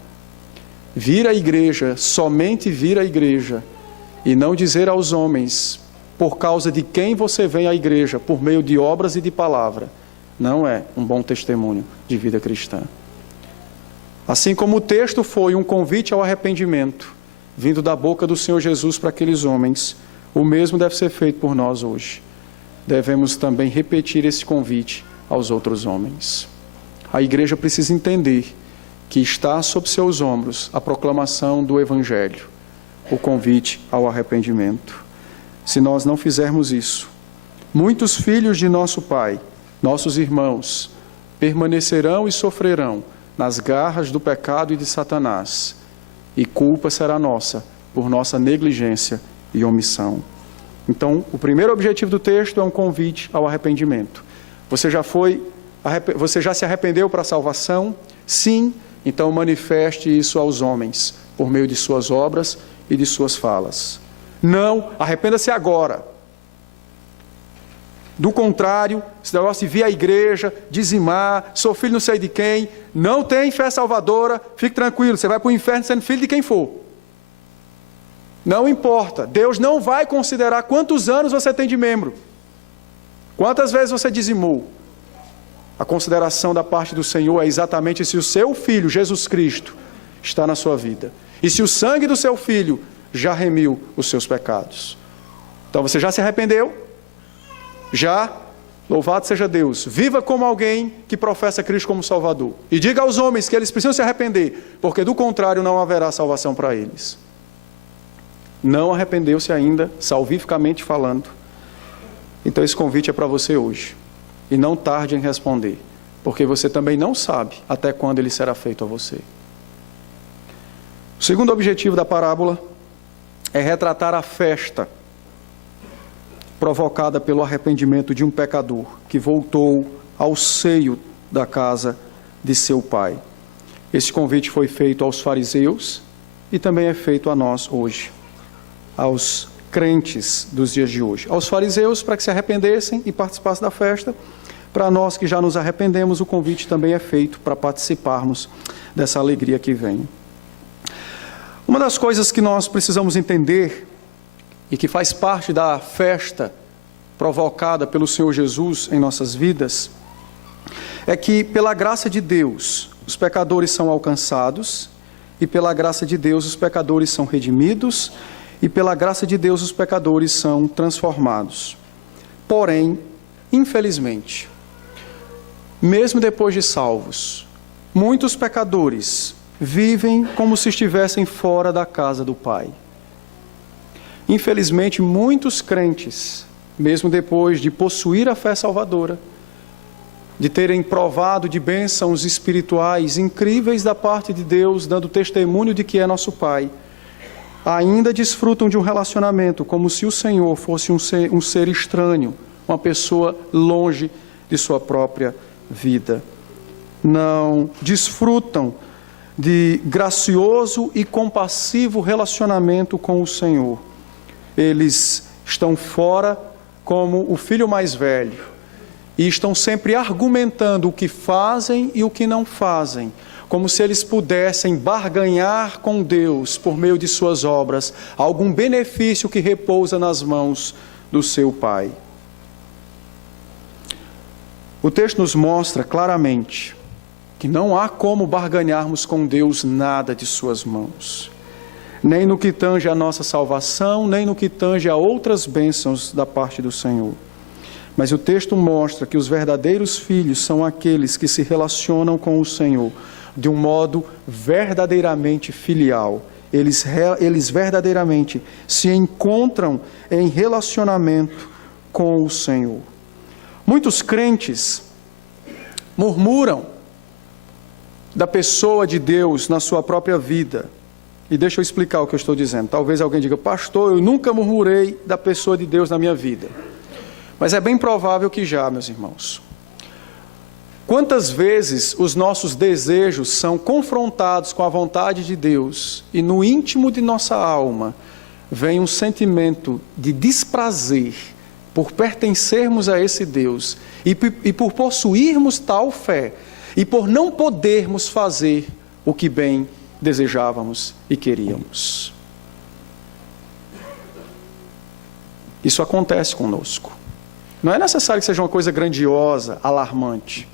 Vir à igreja, somente vir à igreja, e não dizer aos homens, por causa de quem você vem à igreja, por meio de obras e de palavra, não é um bom testemunho de vida cristã. Assim como o texto foi um convite ao arrependimento, vindo da boca do Senhor Jesus para aqueles homens, o mesmo deve ser feito por nós hoje. Devemos também repetir esse convite aos outros homens. A igreja precisa entender que está sob seus ombros a proclamação do Evangelho, o convite ao arrependimento. Se nós não fizermos isso, muitos filhos de nosso Pai, nossos irmãos, permanecerão e sofrerão nas garras do pecado e de Satanás, e culpa será nossa por nossa negligência e omissão. Então, o primeiro objetivo do texto é um convite ao arrependimento. Você já se arrependeu para a salvação? Sim, então manifeste isso aos homens, por meio de suas obras e de suas falas. Não, arrependa-se agora. Do contrário, esse negócio de vir à igreja, dizimar, sou filho não sei de quem, não tem fé salvadora, fique tranquilo, você vai para o inferno sendo filho de quem for. Não importa, Deus não vai considerar quantos anos você tem de membro, quantas vezes você dizimou. A consideração da parte do Senhor é exatamente se o seu Filho, Jesus Cristo, está na sua vida. E se o sangue do seu Filho já remiu os seus pecados. Então você já se arrependeu? Já? Louvado seja Deus. Viva como alguém que professa Cristo como Salvador. E diga aos homens que eles precisam se arrepender, porque do contrário não haverá salvação para eles. Não arrependeu-se ainda, salvificamente falando. Então esse convite é para você hoje. E não tarde em responder, porque você também não sabe até quando ele será feito a você. O segundo objetivo da parábola é retratar a festa provocada pelo arrependimento de um pecador que voltou ao seio da casa de seu pai. Esse convite foi feito aos fariseus e também é feito a nós hoje, aos crentes dos dias de hoje. Aos fariseus para que se arrependessem e participassem da festa. Para nós que já nos arrependemos, o convite também é feito para participarmos dessa alegria que vem. Uma das coisas que nós precisamos entender e que faz parte da festa provocada pelo Senhor Jesus em nossas vidas é que, pela graça de Deus, os pecadores são alcançados, e pela graça de Deus os pecadores são redimidos, e pela graça de Deus os pecadores são transformados. Porém, infelizmente, mesmo depois de salvos, muitos pecadores vivem como se estivessem fora da casa do Pai. Infelizmente, muitos crentes, mesmo depois de possuir a fé salvadora, de terem provado de bênçãos espirituais incríveis da parte de Deus, dando testemunho de que é nosso Pai, ainda desfrutam de um relacionamento como se o Senhor fosse um ser estranho, uma pessoa longe de sua própria vida. Não desfrutam de gracioso e compassivo relacionamento com o Senhor. Eles estão fora como o filho mais velho e estão sempre argumentando o que fazem e o que não fazem, como se eles pudessem barganhar com Deus por meio de suas obras algum benefício que repousa nas mãos do seu Pai. O texto nos mostra claramente que não há como barganharmos com Deus nada de suas mãos, nem no que tange a nossa salvação, nem no que tange a outras bênçãos da parte do Senhor. Mas o texto mostra que os verdadeiros filhos são aqueles que se relacionam com o Senhor de um modo verdadeiramente filial eles verdadeiramente se encontram em relacionamento com o Senhor. Muitos crentes murmuram da pessoa de Deus na sua própria vida. E deixa eu explicar o que eu estou dizendo. Talvez alguém diga: pastor, eu nunca murmurei da pessoa de Deus na minha vida. Mas é bem provável que já, meus irmãos. Quantas vezes os nossos desejos são confrontados com a vontade de Deus e no íntimo de nossa alma vem um sentimento de desprazer por pertencermos a esse Deus e por possuirmos tal fé e por não podermos fazer o que bem desejávamos e queríamos. Isso acontece conosco. Não é necessário que seja uma coisa grandiosa, alarmante.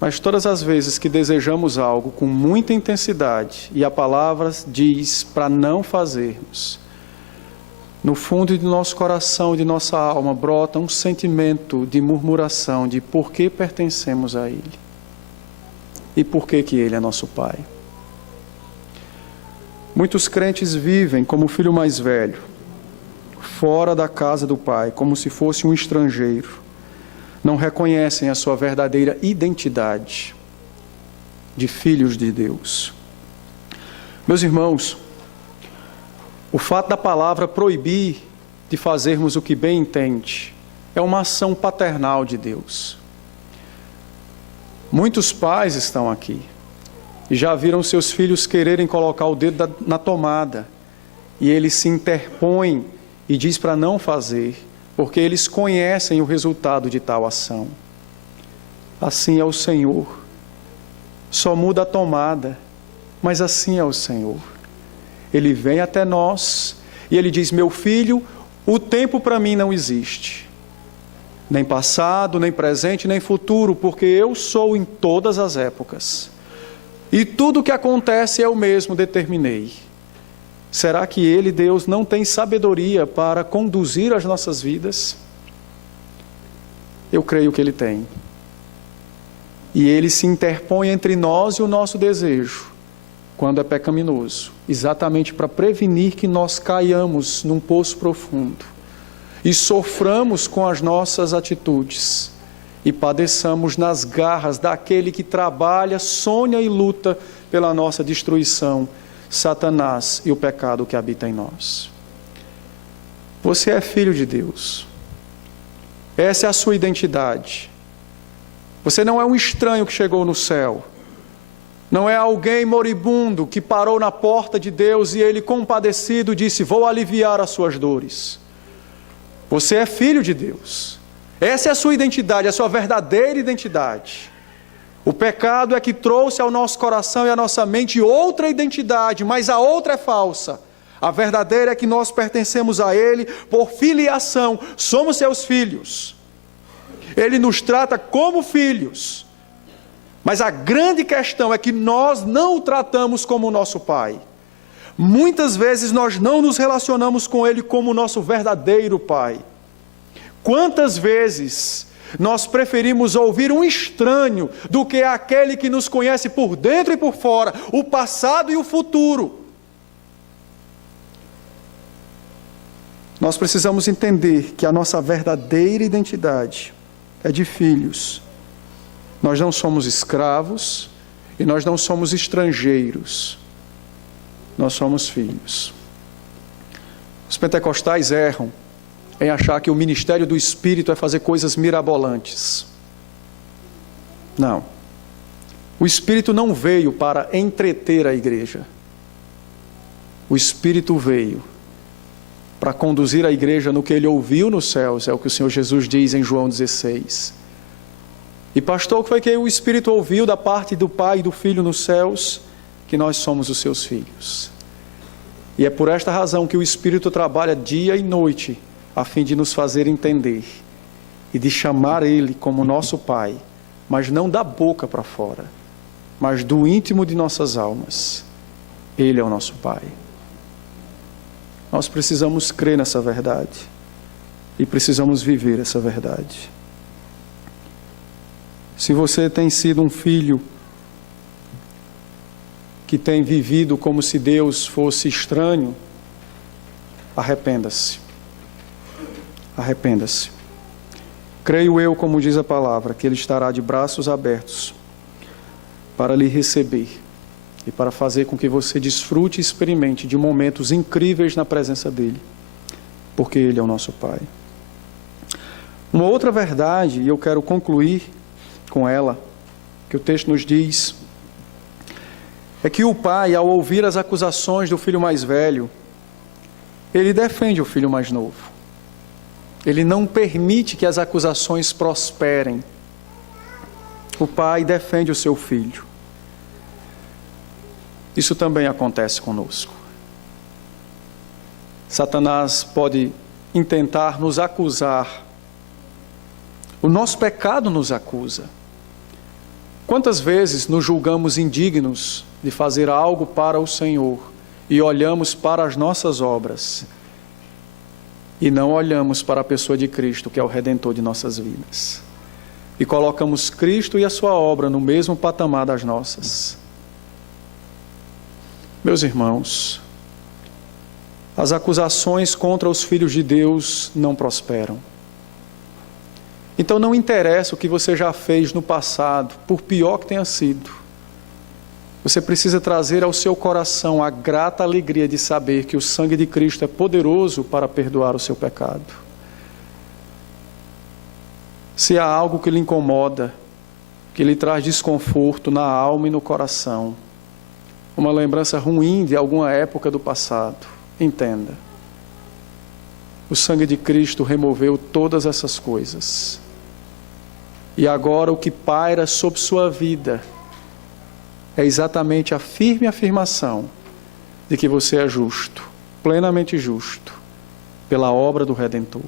Mas todas as vezes que desejamos algo com muita intensidade e a palavra diz para não fazermos, no fundo de nosso coração e de nossa alma brota um sentimento de murmuração de por que pertencemos a Ele e por que Ele é nosso Pai. Muitos crentes vivem como o filho mais velho, fora da casa do Pai, como se fosse um estrangeiro. Não reconhecem a sua verdadeira identidade de filhos de Deus. Meus irmãos, o fato da palavra proibir de fazermos o que bem entende é uma ação paternal de Deus. Muitos pais estão aqui e já viram seus filhos quererem colocar o dedo na tomada e eles se interpõem e diz para não fazer, porque eles conhecem o resultado de tal ação. Assim é o Senhor. Só muda a tomada, mas assim é o Senhor. Ele vem até nós e Ele diz: meu filho, o tempo para mim não existe. Nem passado, nem presente, nem futuro, porque eu sou em todas as épocas. E tudo o que acontece eu mesmo determinei. Será que Ele, Deus, não tem sabedoria para conduzir as nossas vidas? Eu creio que Ele tem. E Ele se interpõe entre nós e o nosso desejo, quando é pecaminoso, exatamente para prevenir que nós caiamos num poço profundo e soframos com as nossas atitudes e padeçamos nas garras daquele que trabalha, sonha e luta pela nossa destruição, Satanás e o pecado que habita em nós. Você é filho de Deus. Essa é a sua identidade. Você não é um estranho que chegou no céu. Não é alguém moribundo que parou na porta de Deus e Ele, compadecido, disse: vou aliviar as suas dores. Você é filho de Deus. Essa é a sua identidade, a sua verdadeira identidade. O pecado é que trouxe ao nosso coração e à nossa mente outra identidade, mas a outra é falsa. A verdadeira é que nós pertencemos a Ele por filiação, somos seus filhos. Ele nos trata como filhos. Mas a grande questão é que nós não o tratamos como nosso Pai. Muitas vezes nós não nos relacionamos com Ele como nosso verdadeiro Pai. Quantas vezes nós preferimos ouvir um estranho do que aquele que nos conhece por dentro e por fora, o passado e o futuro. Nós precisamos entender que a nossa verdadeira identidade é de filhos. Nós não somos escravos e nós não somos estrangeiros. Nós somos filhos. Os pentecostais erram em achar que o ministério do Espírito é fazer coisas mirabolantes. Não. O Espírito não veio para entreter a igreja. O Espírito veio para conduzir a igreja no que Ele ouviu nos céus, é o que o Senhor Jesus diz em João 16. E pastor, o que foi que o Espírito ouviu da parte do Pai e do Filho nos céus? Que nós somos os seus filhos. E é por esta razão que o Espírito trabalha dia e noite, a fim de nos fazer entender e de chamar Ele como nosso Pai, mas não da boca para fora, mas do íntimo de nossas almas. Ele é o nosso Pai. Nós precisamos crer nessa verdade e precisamos viver essa verdade. Se você tem sido um filho que tem vivido como se Deus fosse estranho, arrependa-se. Arrependa-se. Creio eu, como diz a palavra, que Ele estará de braços abertos para lhe receber e para fazer com que você desfrute e experimente de momentos incríveis na presença dEle, porque Ele é o nosso Pai. Uma outra verdade, e eu quero concluir com ela, que o texto nos diz, é que o pai, ao ouvir as acusações do filho mais velho, ele defende o filho mais novo. Ele não permite que as acusações prosperem. O pai defende o seu filho. Isso também acontece conosco. Satanás pode intentar nos acusar. O nosso pecado nos acusa. Quantas vezes nos julgamos indignos de fazer algo para o Senhor e olhamos para as nossas obras e não olhamos para a pessoa de Cristo, que é o Redentor de nossas vidas, e colocamos Cristo e a sua obra no mesmo patamar das nossas? Meus irmãos, as acusações contra os filhos de Deus não prosperam. Então não interessa o que você já fez no passado, por pior que tenha sido. Você precisa trazer ao seu coração a grata alegria de saber que o sangue de Cristo é poderoso para perdoar o seu pecado. Se há algo que lhe incomoda, que lhe traz desconforto na alma e no coração, uma lembrança ruim de alguma época do passado, entenda. O sangue de Cristo removeu todas essas coisas. E agora o que paira sobre sua vida é exatamente a firme afirmação de que você é justo, plenamente justo, pela obra do Redentor.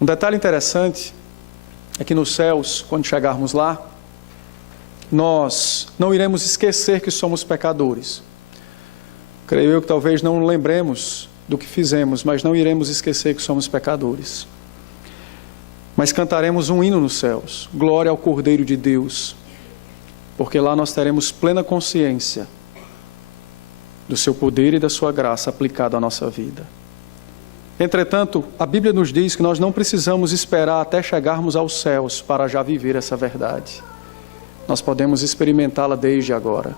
Um detalhe interessante é que nos céus, quando chegarmos lá, nós não iremos esquecer que somos pecadores. Creio eu que talvez não lembremos do que fizemos, mas não iremos esquecer que somos pecadores. Mas cantaremos um hino nos céus, glória ao Cordeiro de Deus, porque lá nós teremos plena consciência do seu poder e da sua graça aplicada à nossa vida. Entretanto, a Bíblia nos diz que nós não precisamos esperar até chegarmos aos céus para já viver essa verdade. Nós podemos experimentá-la desde agora.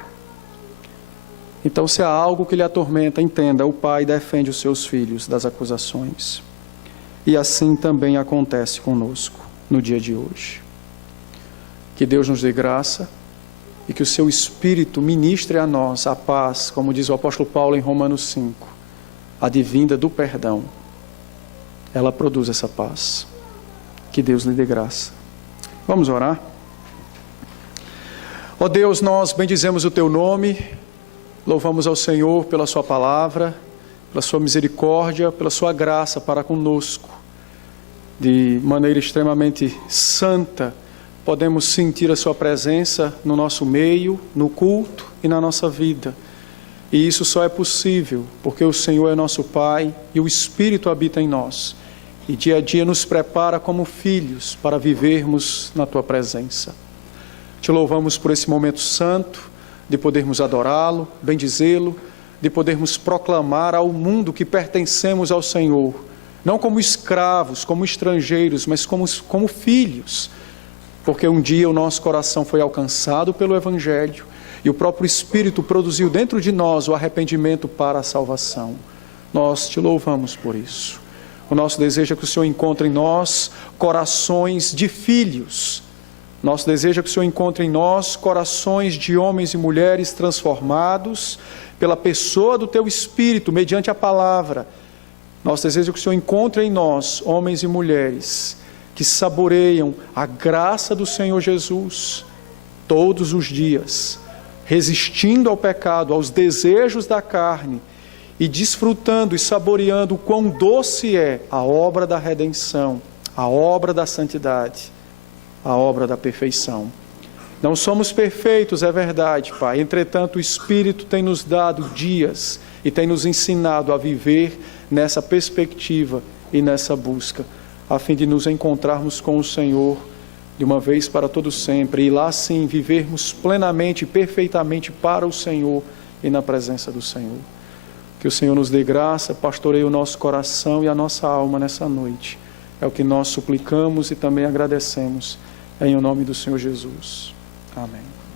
Então, se há algo que lhe atormenta, entenda, o Pai defende os seus filhos das acusações. E assim também acontece conosco no dia de hoje. Que Deus nos dê graça e que o seu Espírito ministre a nós a paz, como diz o apóstolo Paulo em Romanos 5, a divinda do perdão. Ela produz essa paz. Que Deus lhe dê graça. Vamos orar? Ó Deus, nós bendizemos o teu nome, louvamos ao Senhor pela sua palavra, pela sua misericórdia, pela sua graça para conosco. De maneira extremamente santa, podemos sentir a sua presença no nosso meio, no culto e na nossa vida. E isso só é possível porque o Senhor é nosso Pai e o Espírito habita em nós. E dia a dia nos prepara como filhos para vivermos na tua presença. Te louvamos por esse momento santo, de podermos adorá-lo, bendizê-lo, de podermos proclamar ao mundo que pertencemos ao Senhor, não como escravos, como estrangeiros, mas como filhos, porque um dia o nosso coração foi alcançado pelo Evangelho e o próprio Espírito produziu dentro de nós o arrependimento para a salvação. Nós te louvamos por isso. O nosso desejo é que o Senhor encontre em nós corações de filhos. Nosso desejo é que o Senhor encontre em nós corações de homens e mulheres transformados pela pessoa do teu Espírito, mediante a palavra. Nosso desejo é que o Senhor encontre em nós homens e mulheres que saboreiam a graça do Senhor Jesus todos os dias, resistindo ao pecado, aos desejos da carne e desfrutando e saboreando o quão doce é a obra da redenção, a obra da santidade, a obra da perfeição. Não somos perfeitos, é verdade, Pai. Entretanto, o Espírito tem nos dado dias e tem nos ensinado a viver nessa perspectiva e nessa busca, a fim de nos encontrarmos com o Senhor de uma vez para todo sempre, e lá sim vivermos plenamente, perfeitamente para o Senhor e na presença do Senhor. Que o Senhor nos dê graça, pastoreie o nosso coração e a nossa alma nessa noite. É o que nós suplicamos e também agradecemos, em o nome do Senhor Jesus. Amém.